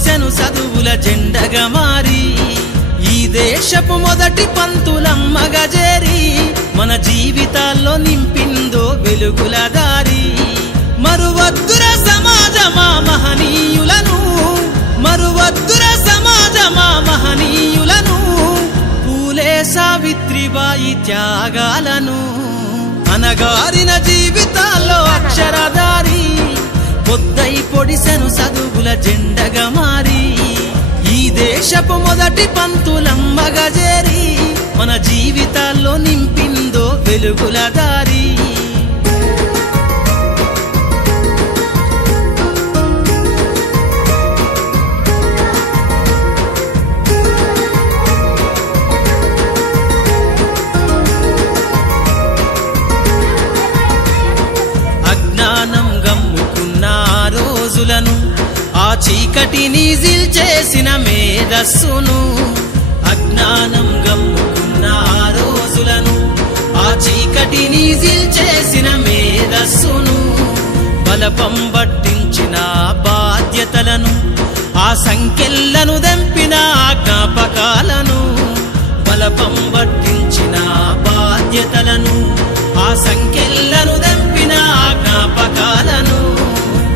పొడిసెను చదువుల జెండగా మారి ఈ దేశపు మొదటి పంతులమ్మగా చేరి మన జీవితాల్లో నింపిందో వెలుగుల దారి మరువద్దుర సమాజమా మహనీయులను మరువద్దుర సమాజమా మహనీయులను పూలే సావిత్రిబాయి త్యాగాలను అనగారిన జీవితాల్లో అక్షరధారి పొద్దై పొడిసెను చదువుల జెండగా మారి ఈ దేశపు మొదటి పంతులమ్మగా చేరి మన జీవితాల్లో నింపిందో వెలుగుల దారి అజ్ఞానం గమ్ముకున్న రోజులను ఆ చీకటిని జిల్చేసిన మేధస్సును అజ్ఞానం గమ్ముకున్న రోజులను ఆ చీకటిని జిల్చేసిన మేధస్సును బలపం పట్టించిన బాధ్యతలను ఆ సంఖ్యలను దంపిన జ్ఞాపకాలను బలపం పట్టించిన బాధ్యతలను ఆ సంఖ్యలను దంపిన జ్ఞాపకాలను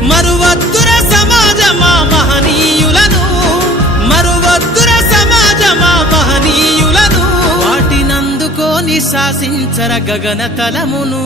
మరువద్దుర సమాజమా మహనీయులను మరువద్దుర సమాజమా మహనీయులను వాటినందుకోని శాసించర గగన తలమును